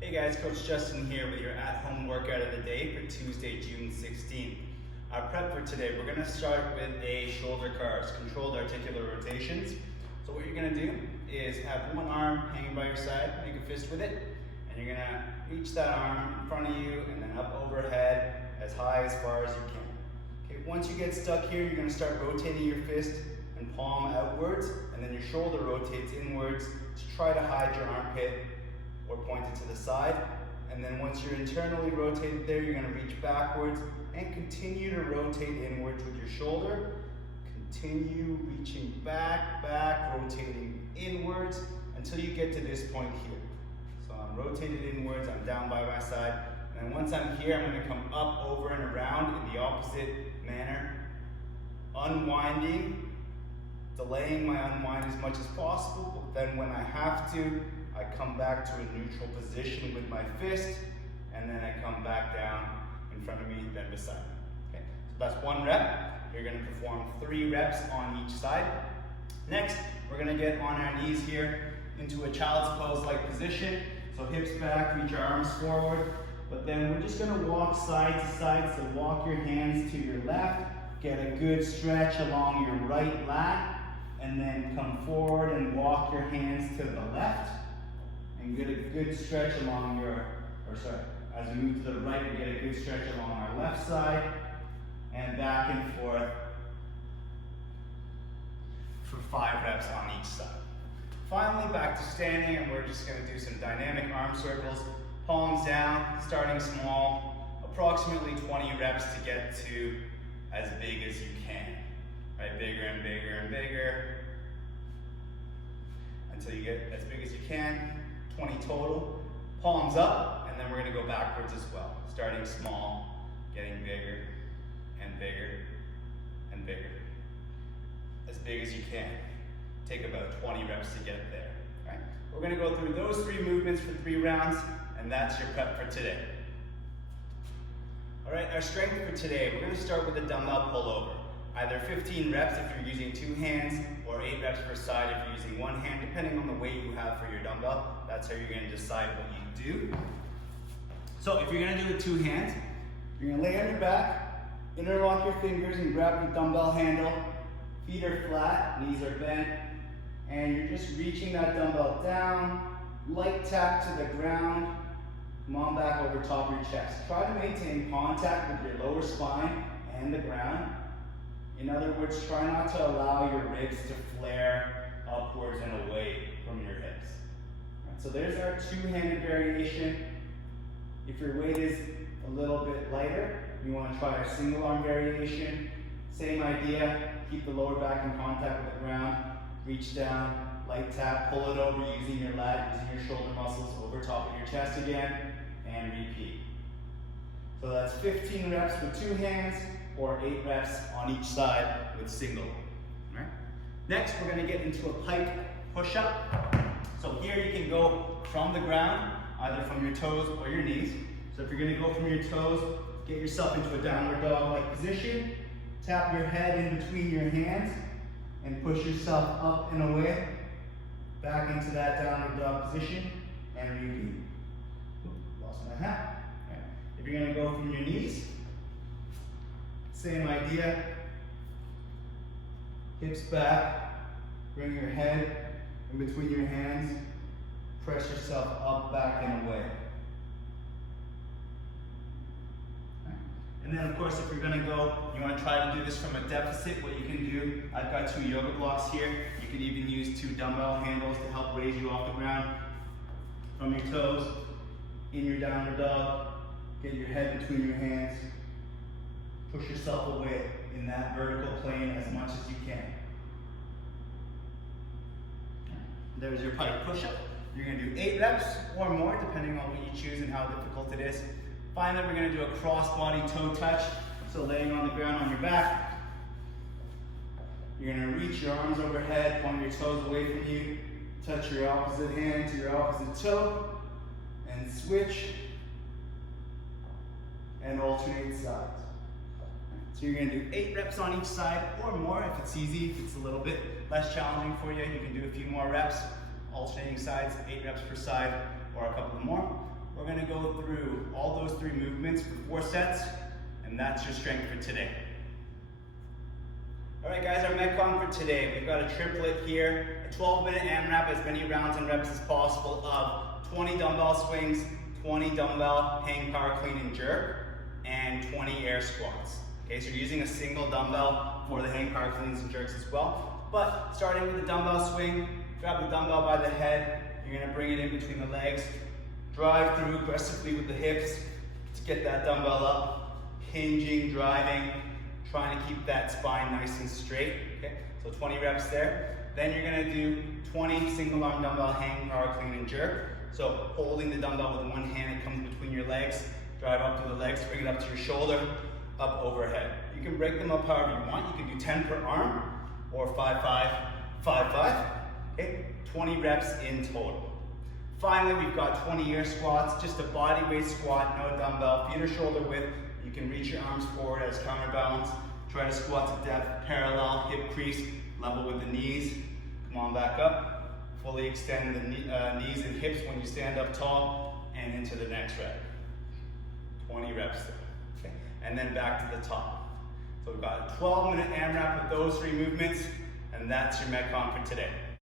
Hey guys, Coach Justin here with your at-home workout of the day for Tuesday, June 16th. Our prep for today, we're going to start with a shoulder cars, controlled articular rotations. So what you're going to do is have one arm hanging by your side, make a fist with it, and you're going to reach that arm in front of you and then up overhead as high as far as you can. Okay, once you get stuck here, you're going to start rotating your fist and palm outwards, and then your shoulder rotates inwards to try to hide your armpit or point it to the side. And then once you're internally rotated there, you're going to reach backwards and continue to rotate inwards with your shoulder. Continue reaching back, rotating inwards until you get to this point here. So I'm rotated inwards, I'm down by my side, and then once I'm here, I'm going to come up, over, and around in the opposite manner, unwinding, delaying my unwind as much as possible, but then when I have to, I come back to a neutral position with my fist, and then I come back down in front of me, then beside me. Okay, so that's one rep. You're going to perform 3 reps on each side. Next, we're going to get on our knees here into a child's pose-like position. So hips back, reach your arms forward, but then we're just going to walk side to side. So walk your hands to your left, get a good stretch along your right lat, and then come forward and walk your hands to the left. And get a good stretch along as we move to the right, we get a good stretch along our left side, and back and forth for 5 reps on each side. Finally, back to standing, and we're just going to do some dynamic arm circles, palms down, starting small, approximately 20 reps to get to as big as you can, right? Bigger and bigger and bigger, until you get as big as you can. 20 total, palms up, and then we're going to go backwards as well. Starting small, getting bigger and bigger and bigger. As big as you can. Take about 20 reps to get there. Right? We're going to go through those 3 movements for 3 rounds, and that's your prep for today. All right, our strength for today, we're going to start with a dumbbell pullover. Either 15 reps if you're using 2 hands, or 8 reps per side if you're using 1 hand, depending on the weight you have for your dumbbell. That's how you're going to decide what you do. So if you're going to do it with 2 hands, you're going to lay on your back, interlock your fingers and grab the dumbbell handle. Feet are flat, knees are bent, and you're just reaching that dumbbell down, light tap to the ground, come on back over top of your chest. Try to maintain contact with your lower spine and the ground. In other words, try not to allow your ribs to flare upwards and away from your hips. Right, so there's our 2-handed variation. If your weight is a little bit lighter, you want to try a single arm variation. Same idea, keep the lower back in contact with the ground, reach down, light tap, pull it over using your lat, using your shoulder muscles over top of your chest again, and repeat. So that's 15 reps with 2 hands, or 8 reps on each side with single. All right. Next, we're going to get into a pike push-up. So here you can go from the ground, either from your toes or your knees. So if you're going to go from your toes, get yourself into a downward dog-like position. Tap your head in between your hands and push yourself up and away, back into that downward dog position, and repeat. Lost my hat. Right. If you're going to go from your knees, same idea. Hips back, bring your head in between your hands, press yourself up, back, and away. And then of course, if you're gonna go, you wanna try to do this from a deficit, what you can do, I've got 2 yoga blocks here. You can even use 2 dumbbell handles to help raise you off the ground. From your toes, in your downward dog, get your head between your hands, push yourself away in that vertical plane as much as you can. There's your pike push-up. You're gonna do 8 reps or more, depending on what you choose and how difficult it is. Finally, we're gonna do a cross-body toe touch. So laying on the ground on your back. You're gonna reach your arms overhead, point your toes away from you, touch your opposite hand to your opposite toe, and switch, and alternate sides. So you're going to do 8 reps on each side or more if it's easy. If it's a little bit less challenging for you, you can do a few more reps, alternating sides, 8 reps per side or a couple more. gonna go through all those 3 movements for 4 sets, and that's your strength for today. All right guys, our Metcon for today, we've got a triplet here, a 12-minute AMRAP, as many rounds and reps as possible of 20 dumbbell swings, 20 dumbbell hang power clean and jerk, and 20 air squats. Okay, so you're using a single dumbbell for the hang power cleans and jerks as well. But starting with the dumbbell swing, grab the dumbbell by the head, you're gonna bring it in between the legs, drive through aggressively with the hips to get that dumbbell up, hinging, driving, trying to keep that spine nice and straight. Okay, so 20 reps there. Then you're gonna do 20 single arm dumbbell hang power clean and jerk. So holding the dumbbell with one hand, it comes between your legs, drive up to the legs, bring it up to your shoulder, up overhead. You can break them up however you want. You can do 10 per arm or 5-5, 5-5. Okay, 20 reps in total. Finally, we've got 20 air squats, just a body weight squat, no dumbbell, feet are shoulder width. You can reach your arms forward as counterbalance. Try to squat to depth, parallel, hip crease, level with the knees. Come on back up. Fully extend the knees and hips when you stand up tall, and into the next rep. 20 reps there. Okay. And then back to the top. So we've got a 12-minute AMRAP with those 3 movements, and that's your Metcon for today.